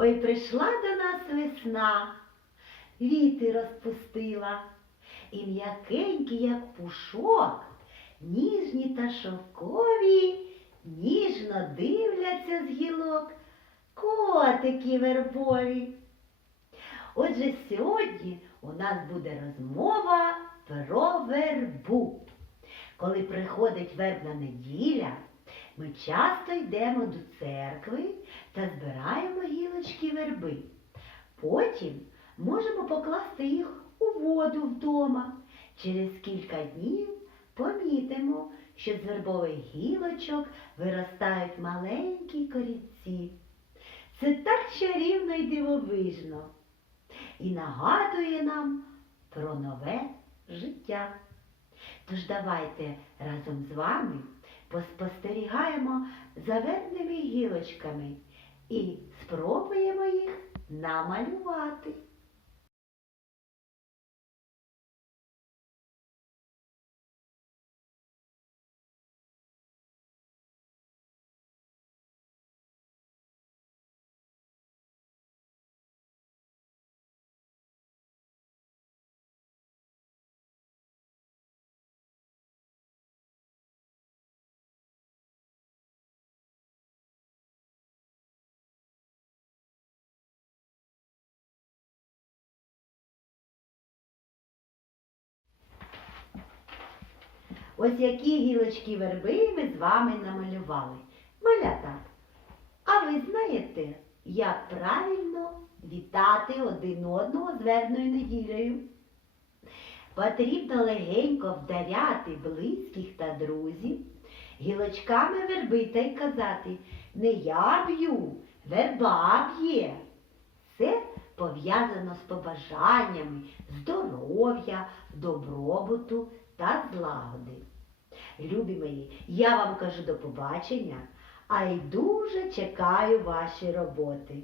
Ой, прийшла до нас весна, віти розпустила, і м'якенькі, як пушок, ніжні та шовкові, ніжно дивляться з гілок котики вербові. Отже, сьогодні у нас буде розмова про вербу. Коли приходить вербна неділя, ми часто йдемо до церкви та збираємо гілочки верби. Потім можемо покласти їх у воду вдома. Через кілька днів помітимо, що з вербових гілочок виростають маленькі корінці. Це так чарівно і дивовижно і нагадує нам про нове життя. Тож давайте разом з вами поспостерігаємо за вербними гілочками і спробуємо їх намалювати. Ось які гілочки верби ми з вами намалювали. Малята, а ви знаєте, як правильно вітати один одного з вербною неділею? Потрібно легенько вдаряти близьких та друзів, гілочками верби та й казати не я б'ю, верба б'є. Це пов'язано з побажаннями здоров'я, добробуту та злагоди. Любі мої, я вам кажу до побачення, а й дуже чекаю ваші роботи.